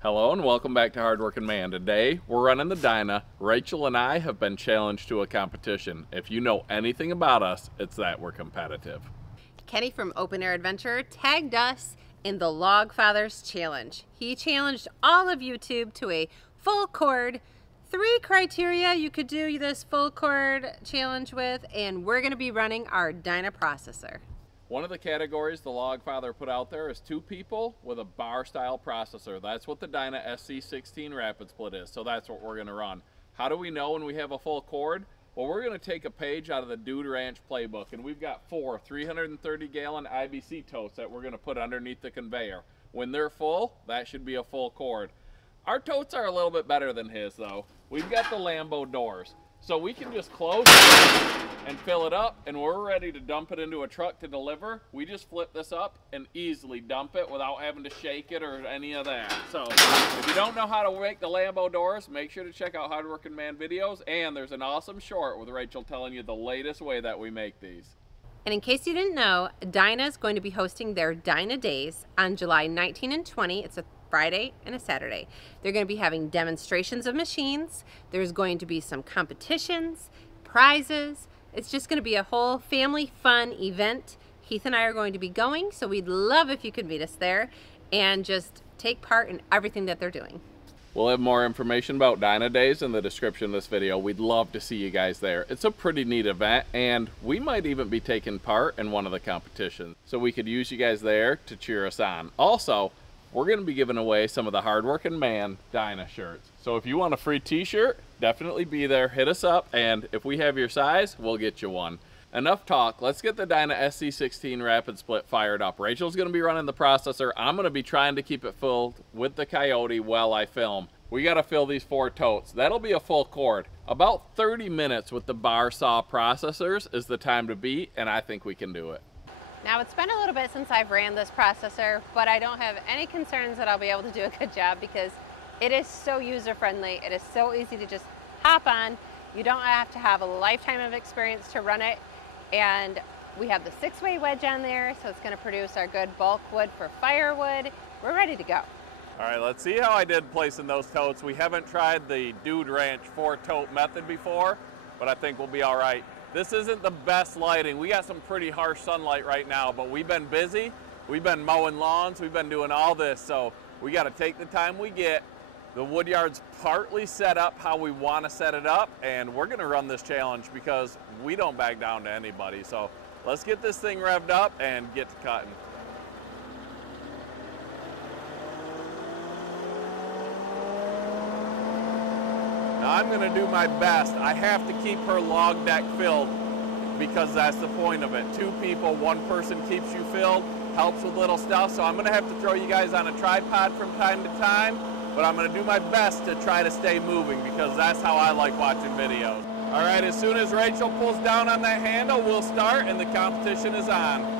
Hello and welcome back to Hardworking Man. Today we're running the Dyna. Rachel and I have been challenged to a competition. If you know anything about us, it's that we're competitive. Kenny from Open Air Adventure tagged us in the Log Fathers Challenge. He challenged all of YouTube to a full cord, 3 criteria you could do this full cord challenge with, and we're going to be running our Dyna processor. One of the categories the Log Father put out there is 2 people with a bar style processor. That's what the Dyna SC16 rapid split is, so that's what we're going to run. How do we know when we have a full cord? Well, we're going to take a page out of the Dude Ranch playbook, and we've got 4 330-gallon IBC totes that we're going to put underneath the conveyor. When they're full, that should be a full cord. Our totes are a little bit better than his, though. We've got the Lambo doors, so we can just close it and fill it up, and we're ready to dump it into a truck to deliver. We just flip this up and easily dump it without having to shake it or any of that. So if you don't know how to make the Lambo doors, make sure to check out Hardworking Man videos, and there's an awesome short with Rachel telling you the latest way that we make these. And in case you didn't know, Dyna is going to be hosting their Dyna Days on July 19 and 20. It's a Friday and a Saturday. They're going to be having demonstrations of machines. There's going to be some competitions, prizes. It's just going to be a whole family fun event. Heath and I are going to be going, so we'd love if you could meet us there and just take part in everything that they're doing. We'll have more information about Dyna Days in the description of this video. We'd love to see you guys there. It's a pretty neat event, and we might even be taking part in one of the competitions, so we could use you guys there to cheer us on. Also, we're going to be giving away some of the Hardworking Man Dyna shirts. So if you want a free t-shirt, definitely be there. Hit us up, and if we have your size, we'll get you one. Enough talk. Let's get the Dyna SC16 rapid split fired up. Rachel's going to be running the processor. I'm going to be trying to keep it filled with the Coyote while I film. We got to fill these 4 totes. That'll be a full cord. About 30 minutes with the bar saw processors is the time to beat, and I think we can do it. Now, it's been a little bit since I've ran this processor, but I don't have any concerns that I'll be able to do a good job because it is so user-friendly. It is so easy to just hop on. You don't have to have a lifetime of experience to run it. And we have the 6-way wedge on there, so it's going to produce our good bulk wood for firewood. We're ready to go. All right, let's see how I did placing those totes. We haven't tried the Dude Ranch 4-tote method before, but I think we'll be all right. This isn't the best lighting. We got some pretty harsh sunlight right now, but we've been busy. We've been mowing lawns. We've been doing all this, so we got to take the time we get. The wood yard's partly set up how we want to set it up, and we're going to run this challenge because we don't back down to anybody. So let's get this thing revved up and get to cutting. Now I'm going to do my best. I have to keep her log deck filled because that's the point of it. 2 people, 1 person keeps you filled, helps with little stuff. So I'm going to have to throw you guys on a tripod from time to time, but I'm going to do my best to try to stay moving because that's how I like watching videos. All right, as soon as Rachel pulls down on that handle, we'll start and the competition is on.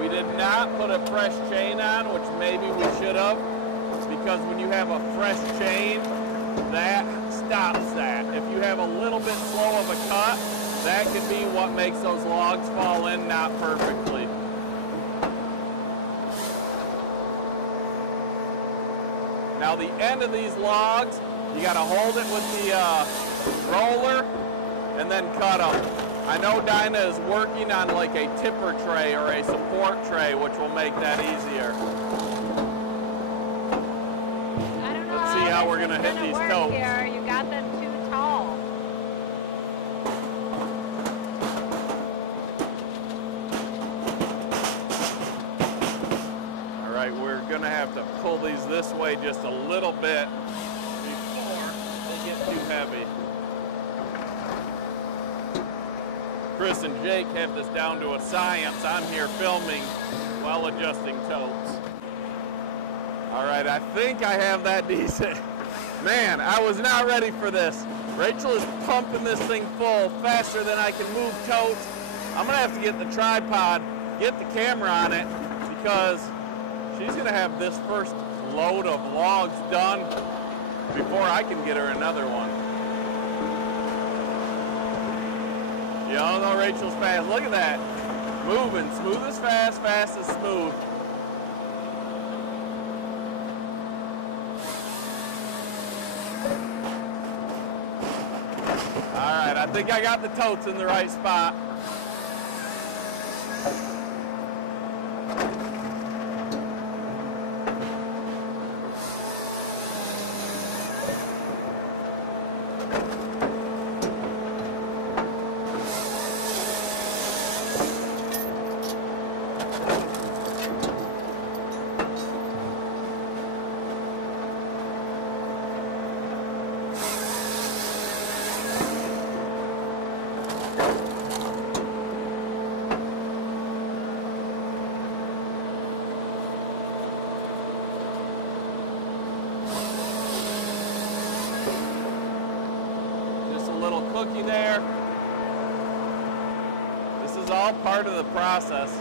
We did not put a fresh chain on, which maybe we should have, because when you have a fresh chain, that stops that. If you have a little bit slow of a cut, that could be what makes those logs fall in not perfectly. Now the end of these logs, you got to hold it with the roller and then cut them. I know Dyna is working on like a tipper tray or a support tray, which will make that easier. I don't know. Let's see how we're gonna hit these totes. Here. You got them too tall. All right, we're gonna have to pull these this way just a little bit before they get too heavy. Chris and Jake have this down to a science. I'm here filming while adjusting totes. All right, I think I have that decent. Man, I was not ready for this. Rachel is pumping this thing full faster than I can move totes. I'm gonna have to get the tripod, get the camera on it, because She's gonna have this first load of logs done before I can get her another one. You all know Rachel's fast. Look at that. Moving. Smooth as fast, fast as smooth. Alright, I think I got the totes in the right spot. Little cookie there. This is all part of the process.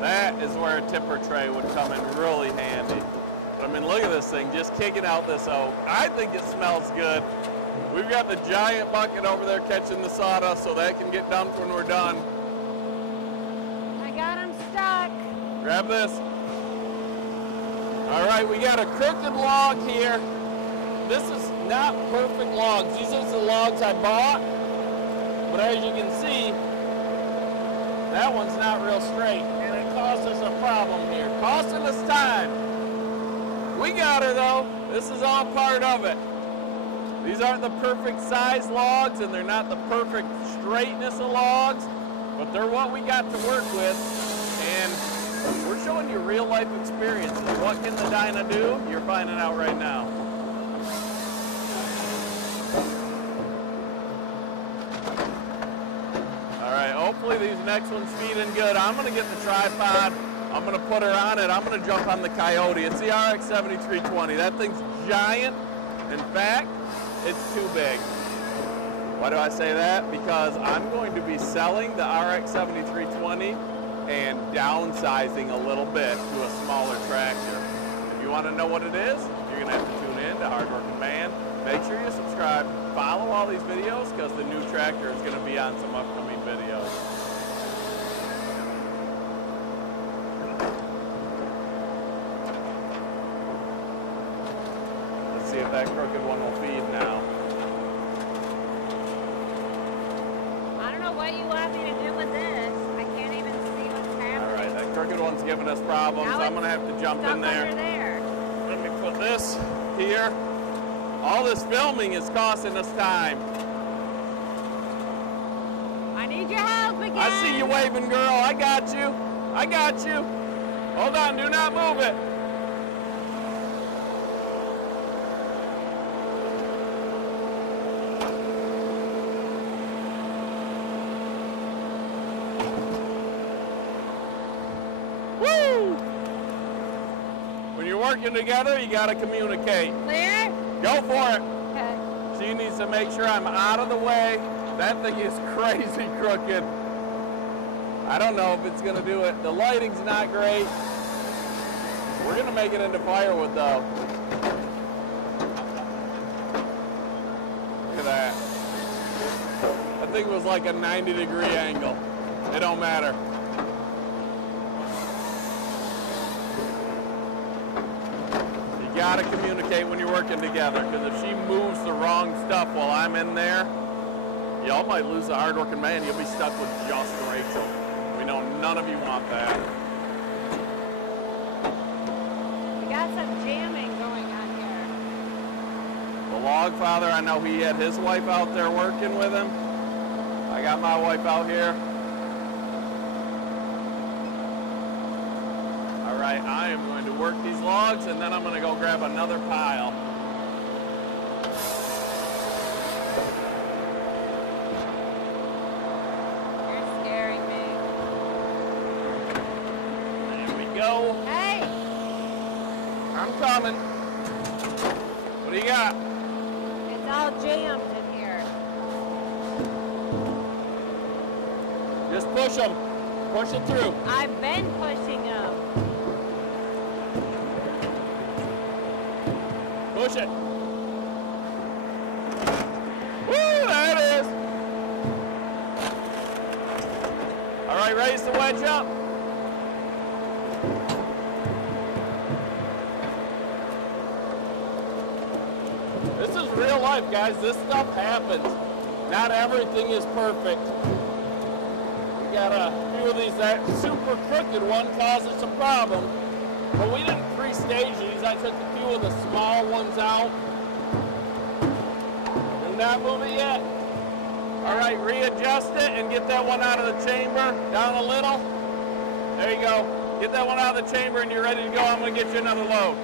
That is where a tipper tray would come in really handy. But I mean, look at this thing, just kicking out this oak. I think it smells good. We've got the giant bucket over there catching the sawdust, so that can get dumped when we're done. Grab this. All right, we got a crooked log here. This is not perfect logs. These are the logs I bought, but as you can see, that one's not real straight, and it caused us a problem here, costing us time. We got her though. This is all part of it. These aren't the perfect size logs, and they're not the perfect straightness of logs, but they're what we got to work with, and we're showing you real life experiences. What can the Dyna do? You're finding out right now. All right, hopefully these next ones feeding good. I'm gonna get the tripod. I'm gonna put her on it. I'm gonna jump on the Coyote. It's the RX-7320. That thing's giant. In fact, it's too big. Why do I say that? Because I'm going to be selling the RX-7320 and downsizing a little bit to a smaller tractor. If you want to know what it is, you're going to have to tune in to Hard Working Man. Make sure you subscribe, follow all these videos, because the new tractor is going to be on some upcoming videos. Let's see if that crooked one will feed now. I don't know what you want me to do with this. I can't even see what's happening. All right, that crooked one's giving us problems. I'm going to have to jump in there. Let me put this here. All this filming is costing us time. I need your help again. I see you waving, girl. I got you. I got you. Hold on, do not move it. Woo! When you're working together, you got to communicate. Clear? Go for it. Okay. She needs to make sure I'm out of the way. That thing is crazy crooked. I don't know if it's going to do it. The lighting's not great. We're going to make it into firewood, though. Look at that. I think it was like a 90-degree angle. It don't matter. You gotta communicate when you're working together, because if she moves the wrong stuff while I'm in there, y'all might lose the hard-working man. You'll be stuck with just Rachel. We know none of you want that. We got some jamming going on here. The log father, I know he had his wife out there working with him. I got my wife out here. All right, I am going to work these logs, and then I'm going to go grab another pile. You're scaring me. There we go. Hey! I'm coming. What do you got? It's all jammed in here. Just push them. Push it through. I've been pushing them. Push it. Woo, there it is. All right, raise the wedge up. This is real life, guys. This stuff happens. Not everything is perfect. We got a few of these. That super crooked one causes some problem. But we didn't pre-stage these. I took a few of the small ones out. Do not move it yet. All right, readjust it and get that one out of the chamber. Down a little. There you go. Get that one out of the chamber and you're ready to go. I'm going to get you another load.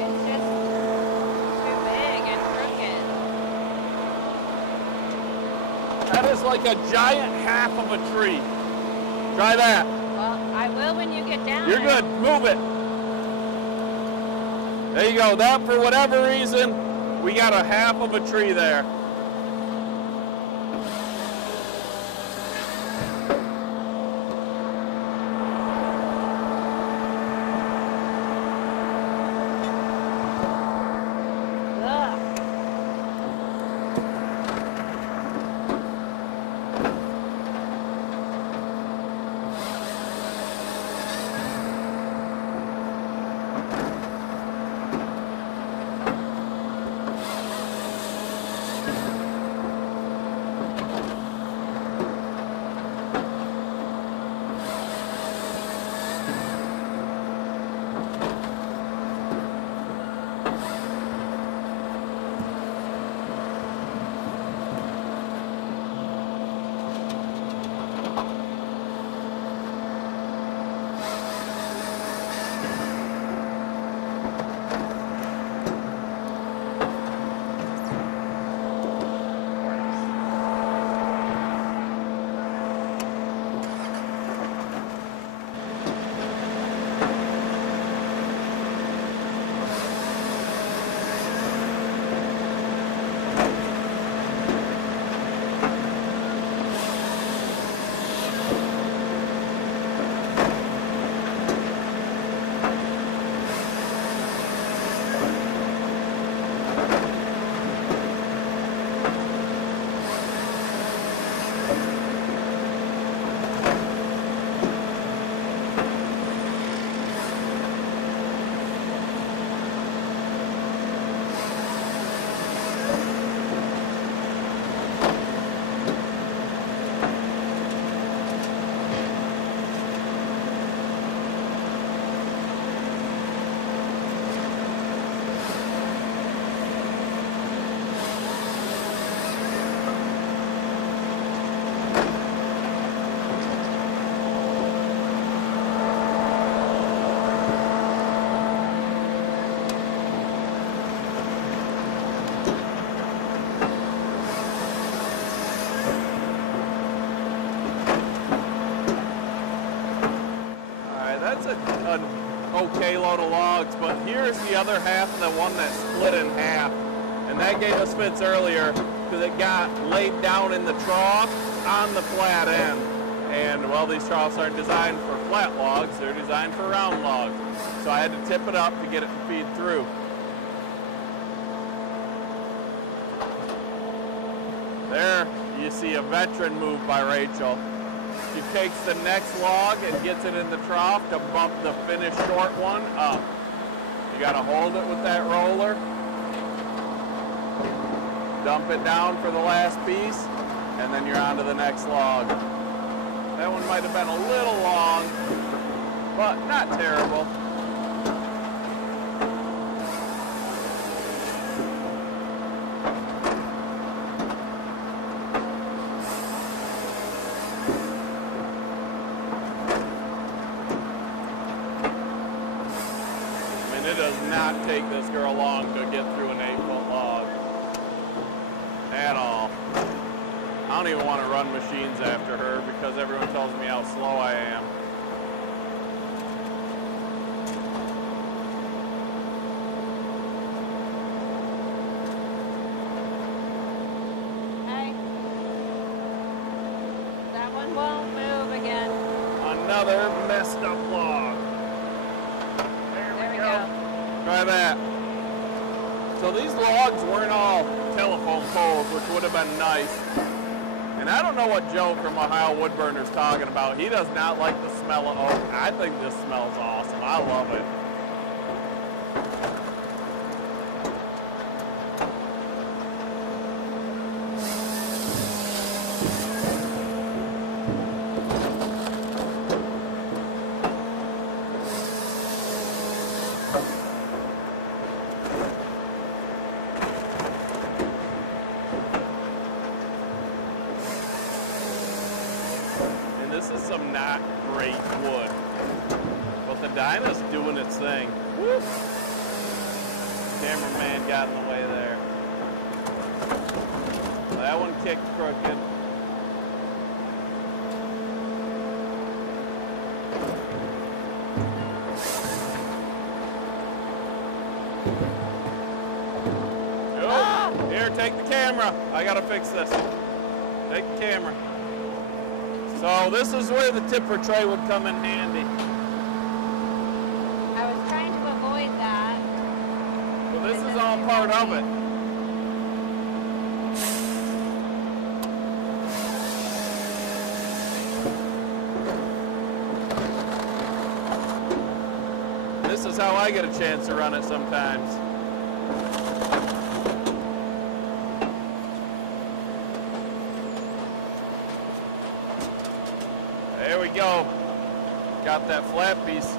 It's just too big and crooked. That is like a giant half of a tree. Try that. Well, I will when you get down. You're good. Move it. There you go. That, for whatever reason, we got a half of a tree there. An okay load of logs, but here's the other half of the one that split in half, and that gave us fits earlier because it got laid down in the trough on the flat end. And well, these troughs aren't designed for flat logs, they're designed for round logs, so I had to tip it up to get it to feed through. There you see a veteran move by Rachel. She takes the next log and gets it in the trough to bump the finished short one up. You got to hold it with that roller. Dump it down for the last piece, and then you're on to the next log. That one might have been a little long, but not terrible. It does not take this girl long to get through an 8-foot log at all. I don't even want to run machines after her because everyone tells me how slow I am. Try that. So these logs weren't all telephone poles, which would have been nice. And I don't know what Joe from Ohio Woodburner's talking about. He does not like the smell of oak. I think this smells awesome. I love it. This is some not great wood, but the Dyna's doing its thing. Woo. Cameraman got in the way there. That one kicked crooked. Oh, here, take the camera. I gotta fix this. Take the camera. So this is where the tipper tray would come in handy. I was trying to avoid that. So this is all part of it. This is how I get a chance to run it sometimes. There we go. Got that flat piece.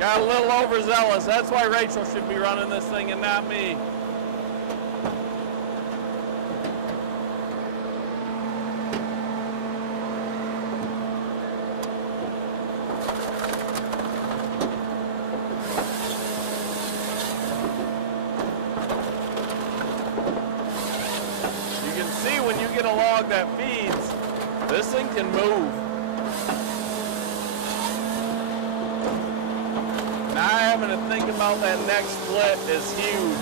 Got a little overzealous. That's why Rachel should be running this thing and not me. You can see when you get a log that feeds, this thing can move. Now having to think about that next split is huge.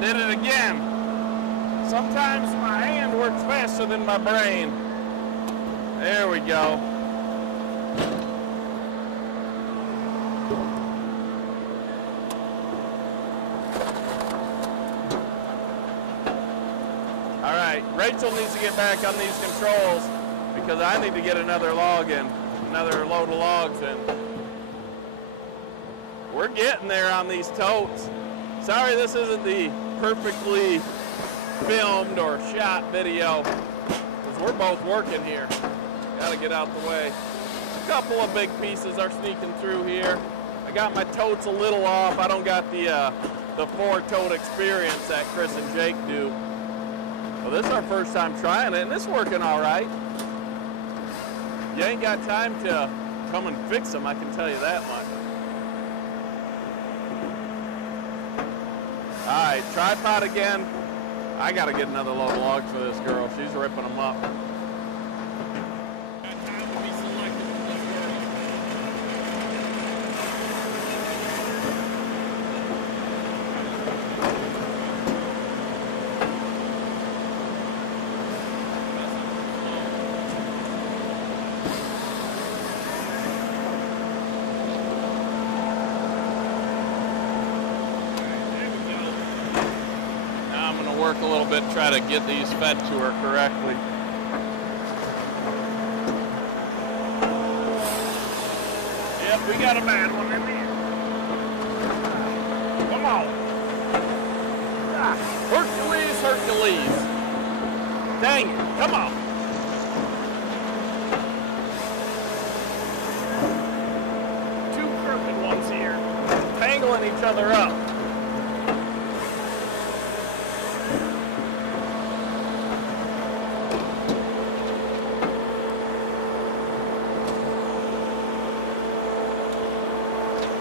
Did it again. Sometimes my hand works faster than my brain. There we go. All right, Rachel needs to get back on these controls because I need to get another log in, another load of logs in. We're getting there on these totes. Sorry this isn't the perfectly filmed or shot video because we're both working here. Gotta get out the way. A couple of big pieces are sneaking through here. I got my totes a little off. I don't got the 4-tote experience that Chris and Jake do. Well, this is our first time trying it, and it's working all right. You ain't got time to come and fix them, I can tell you that much. All right, tripod again. I gotta get another load of logs for this girl. She's ripping them up. Work a little bit, try to get these fed to her correctly. Yep, we got a bad one in there. Come on. Ah, Hercules, Hercules. Dang it, come on. each other up.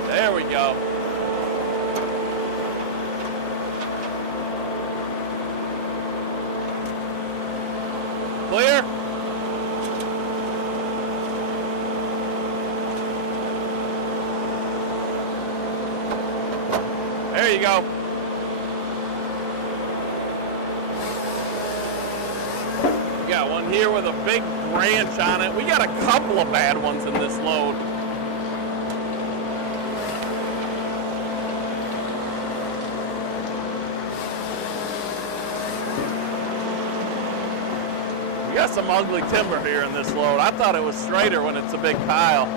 There we go. Clear? There you go. We got one here with a big branch on it. We got a couple of bad ones in this load. We got some ugly timber here in this load. I thought it was straighter when it's a big pile.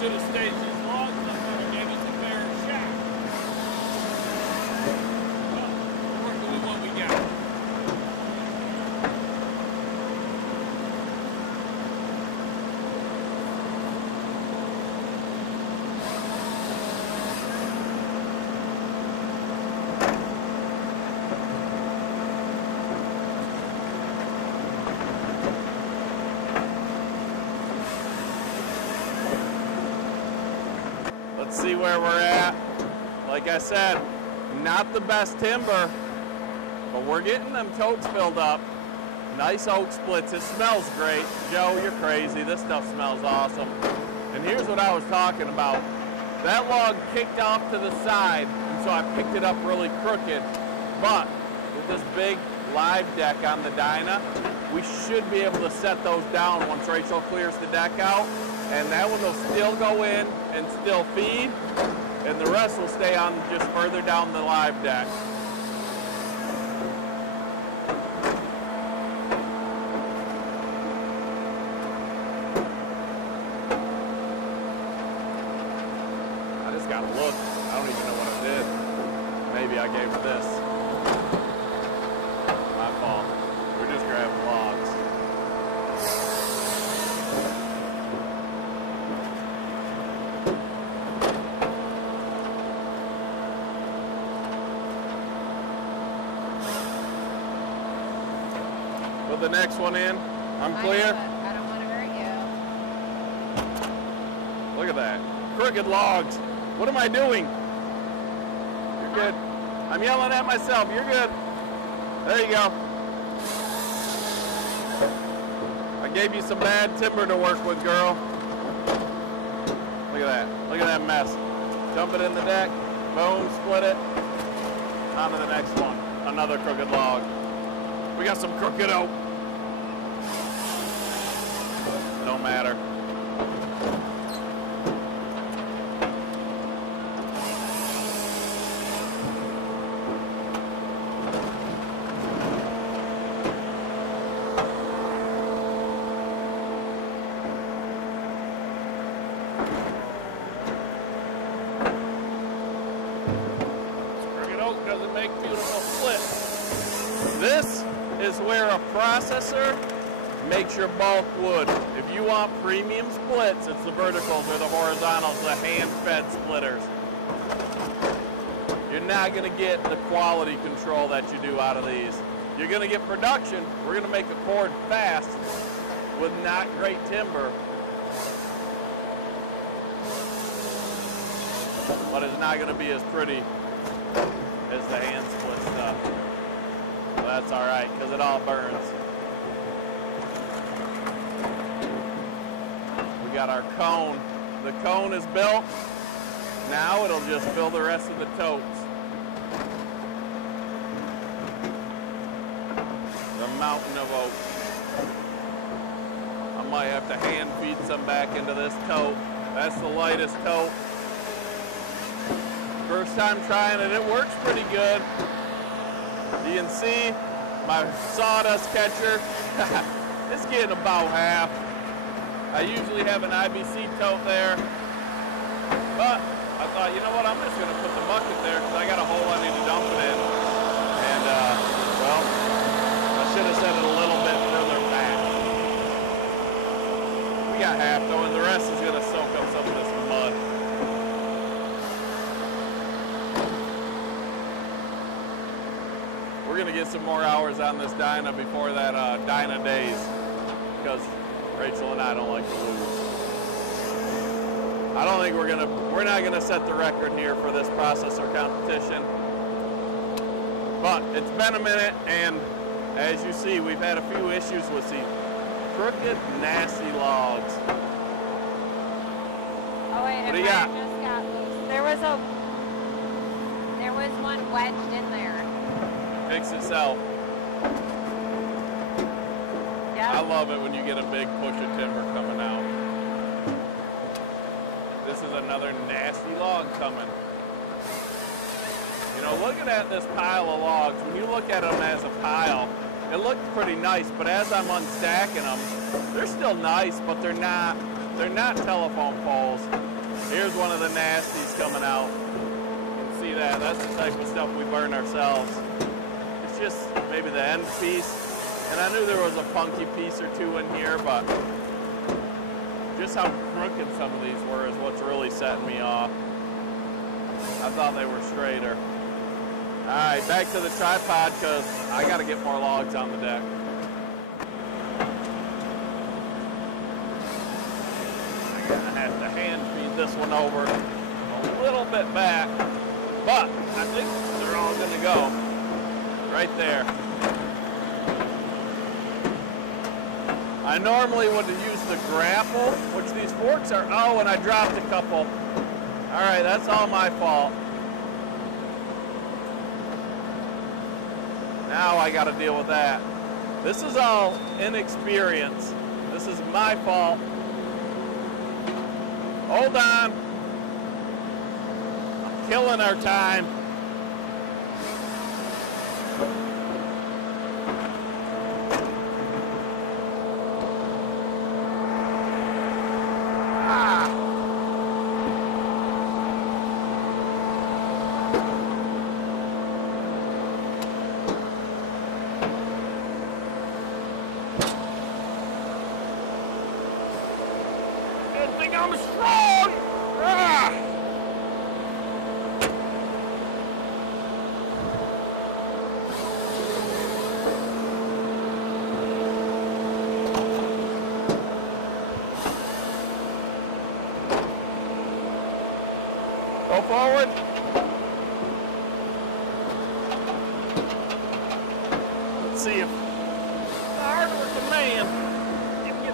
Should have staged these logs up and gave us a fair shot. Well, we're working with what we got. Let's see where we're at. Like I said, not the best timber, but we're getting them totes filled up. Nice oak splits. It smells great. Joe, you're crazy. This stuff smells awesome. And here's what I was talking about. That log kicked off to the side, and so I picked it up really crooked. But with this big live deck on the Dyna, we should be able to set those down once Rachel clears the deck out. And that one will still go in and still feed, and the rest will stay on just further down the live deck. I just gotta look. I don't even know what I did. Maybe I gave her this. My fault. We're just grabbing logs. Put the next one in. I'm clear. I don't want to hurt you. Look at that. Crooked logs. What am I doing? You're good. I'm yelling at myself. You're good. There you go. Gave you some bad timber to work with, girl. Look at that. Look at that mess. Dump it in the deck. Boom, split it. On to the next one. Another crooked log. We got some crooked oak. No matter. Doesn't make beautiful splits. This is where a processor makes your bulk wood. If you want premium splits, it's the verticals or the horizontals, the hand-fed splitters. You're not going to get the quality control that you do out of these. You're going to get production. We're going to make a cord fast with not great timber, but it's not going to be as pretty as the hand split stuff. But that's all right, because it all burns. We got our cone. The cone is built. Now it'll just fill the rest of the totes. The mountain of oak. I might have to hand feed some back into this tote. That's the lightest tote. First time trying it, it works pretty good. You can see my sawdust catcher. It's getting about half. I usually have an IBC tote there, but I thought, you know what, I'm just gonna put the bucket there because I got a hole I need to dump it in. And well, I should have set it a little bit further back. We got half though, and the rest is gonna soak up some of this mud. We're gonna get some more hours on this Dyna before that Dyna Days, because Rachel and I don't like to lose. I don't think we're not gonna set the record here for this processor competition, but it's been a minute, and as you see, we've had a few issues with these crooked, nasty logs. Oh wait, what do you got? Just got loose. There was one wedged in there. Fix itself. Yeah. I love it when you get a big push of timber coming out. This is another nasty log coming. You know, looking at this pile of logs, when you look at them as a pile, it looks pretty nice, but as I'm unstacking them, they're still nice, but they're not telephone poles. Here's one of the nasties coming out. You can see that. That's the type of stuff we burn ourselves. It's just maybe the end piece. And I knew there was a funky piece or two in here, but just how crooked some of these were is what's really setting me off. I thought they were straighter. All right, back to the tripod because I got to get more logs on the deck. I'm gonna have to hand feed this one over a little bit back, but I think they're all gonna go right there. I normally would use the grapple, which these forks are, oh, and I dropped a couple. All right, that's all my fault. Now I gotta deal with that. This is all inexperience. This is my fault. Hold on. I'm killing our time. I'm strong! Ah! Go forward. Let's see if the hard working man can get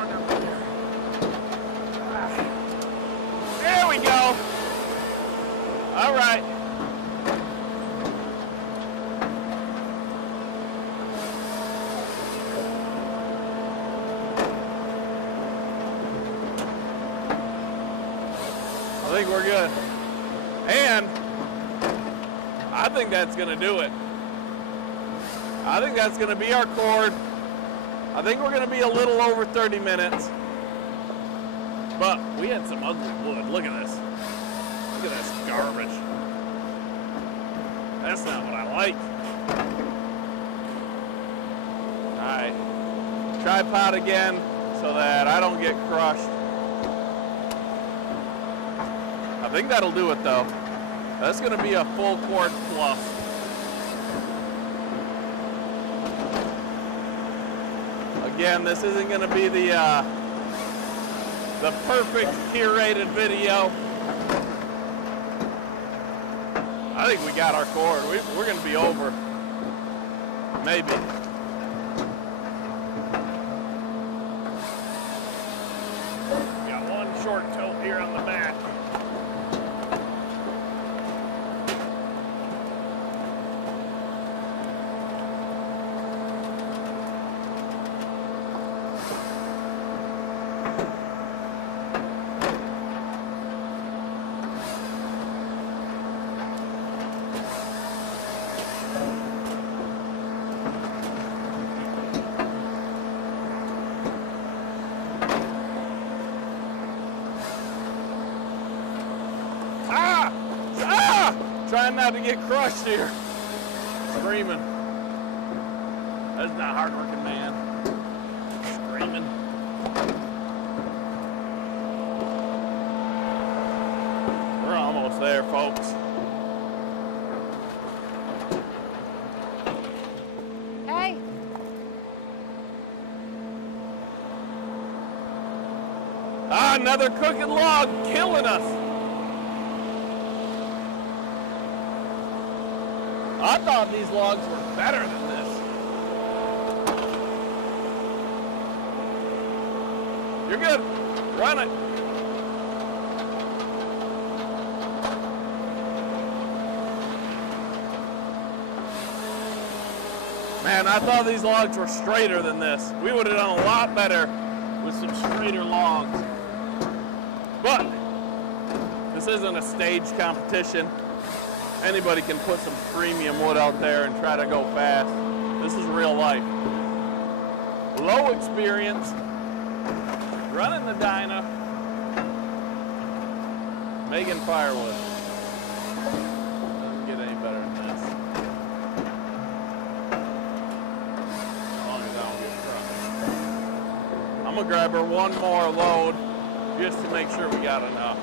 log up here. There we go. All right. I think we're good. And I think that's gonna do it. I think that's gonna be our cord. I think we're gonna be a little over 30 minutes. But we had some ugly wood. Look at this. Look at this garbage. That's not what I like. All right. Tripod again so that I don't get crushed. I think that'll do it though. That's gonna be a full cord plus. Again, this isn't gonna be the perfect curated video. I think we got our cord. We're gonna be over. Maybe. Got one short tote here on the back. Trying not to get crushed here. Screaming. That's not a hard-working man. Screaming. We're almost there, folks. Hey. Another cooking log killing us. I thought these logs were better than this. You're good. Run it. Man, I thought these logs were straighter than this. We would have done a lot better with some straighter logs. But this isn't a stage competition. Anybody can put some premium wood out there and try to go fast. This is real life. Low experience, running the Dyna, making firewood. Doesn't get any better than this. As long as I don't get crushed. I'm gonna grab her one more load just to make sure we got enough.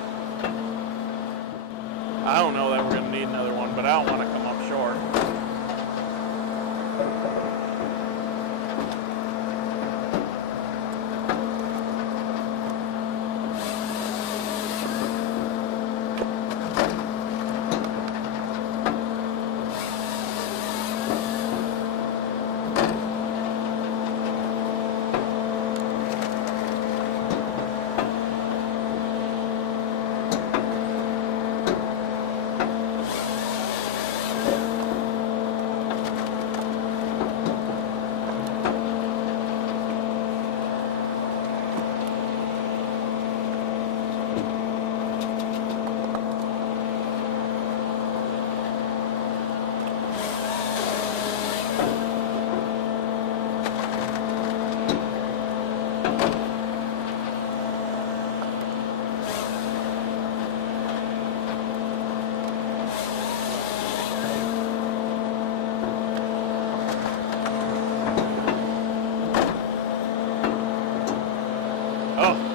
I don't know that we're going to need another one, but I don't want to come up short.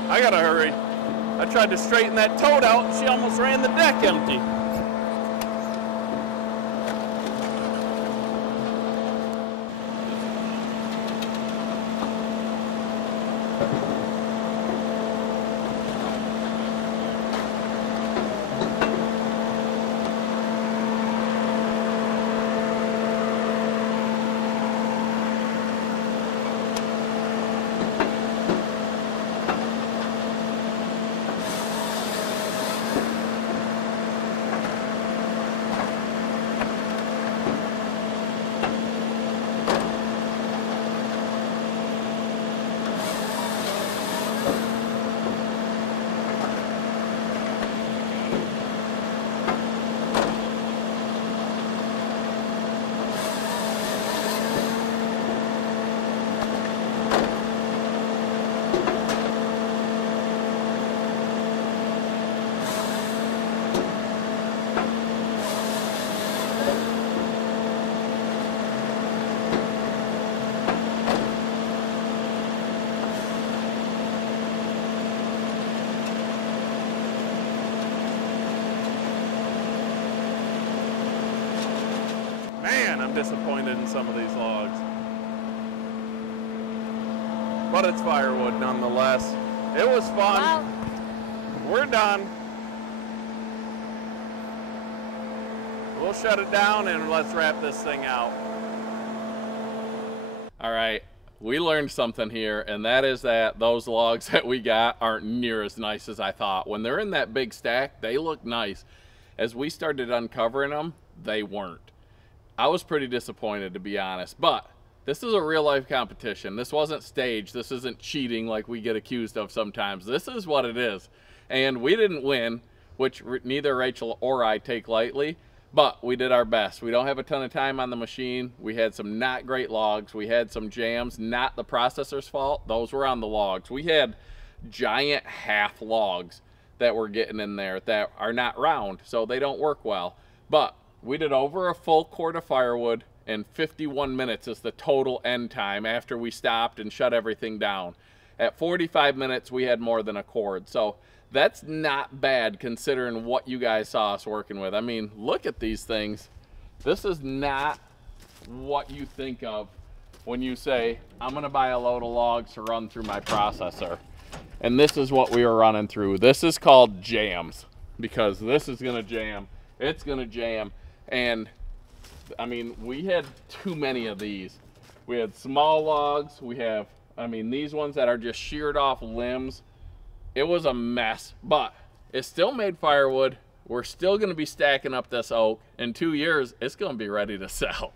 I gotta hurry. I tried to straighten that tote out and she almost ran the deck empty. I'm disappointed in some of these logs. But it's firewood nonetheless. It was fun. Well, we're done. We'll shut it down and let's wrap this thing out. All right, we learned something here, and that is that those logs that we got aren't near as nice as I thought. When they're in that big stack, they look nice. As we started uncovering them, they weren't. I was pretty disappointed, to be honest, but this is a real life competition. This wasn't staged. This isn't cheating like we get accused of sometimes. This is what it is. And we didn't win, which neither Rachel or I take lightly, but we did our best. We don't have a ton of time on the machine. We had some not great logs. We had some jams, not the processor's fault. Those were on the logs. We had giant half logs that we're getting in there that are not round, so they don't work well. But we did over a full quart of firewood, and 51 minutes is the total end time after we stopped and shut everything down. At 45 minutes, we had more than a cord. So that's not bad considering what you guys saw us working with. I mean, look at these things. This is not what you think of when you say, I'm gonna buy a load of logs to run through my processor. And this is what we were running through. This is called jams, because this is gonna jam, it's gonna jam. And I mean, we had too many of these. We had small logs, we have, I mean, these ones that are just sheared off limbs. It was a mess, but it still made firewood. We're still gonna be stacking up this oak. In 2 years, it's gonna be ready to sell.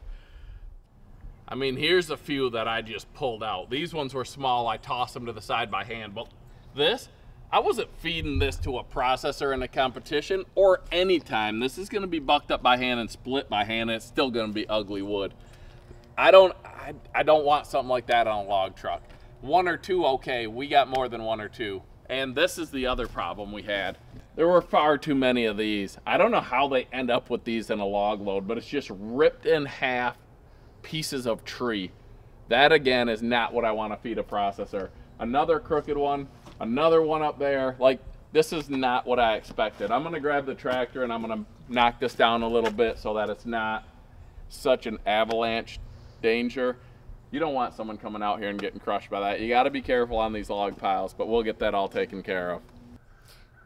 I mean, here's a few that I just pulled out. These ones were small, I tossed them to the side by hand, but this, I wasn't feeding this to a processor in a competition or any time. This is gonna be bucked up by hand and split by hand, and it's still gonna be ugly wood. I don't want something like that on a log truck. One or two, okay, we got more than one or two. And this is the other problem we had. There were far too many of these. I don't know how they end up with these in a log load, but it's just ripped in half pieces of tree. That again is not what I want to feed a processor. Another crooked one, another one up there. Like, this is not what I expected. I'm gonna grab the tractor and I'm gonna knock this down a little bit so that it's not such an avalanche danger. You don't want someone coming out here and getting crushed by that. You got to be careful on these log piles, but we'll get that all taken care of.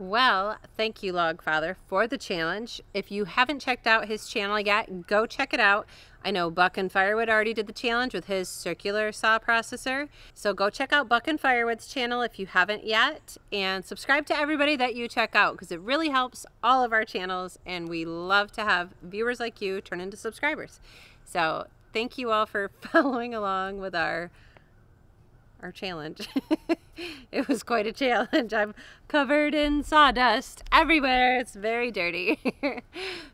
well, thank you, Log Father, for the challenge. If you haven't checked out his channel yet, go check it out. I know Buck and Firewood already did the challenge with his circular saw processor. So go check out Buck and Firewood's channel if you haven't yet, and subscribe to everybody that you check out, because it really helps all of our channels, and we love to have viewers like you turn into subscribers. So thank you all for following along with our challenge. It was quite a challenge. I'm covered in sawdust everywhere. It's very dirty.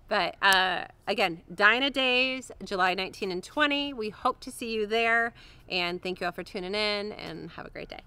But again, Dyna Days, July 19 and 20. We hope to see you there. And thank you all for tuning in, and have a great day.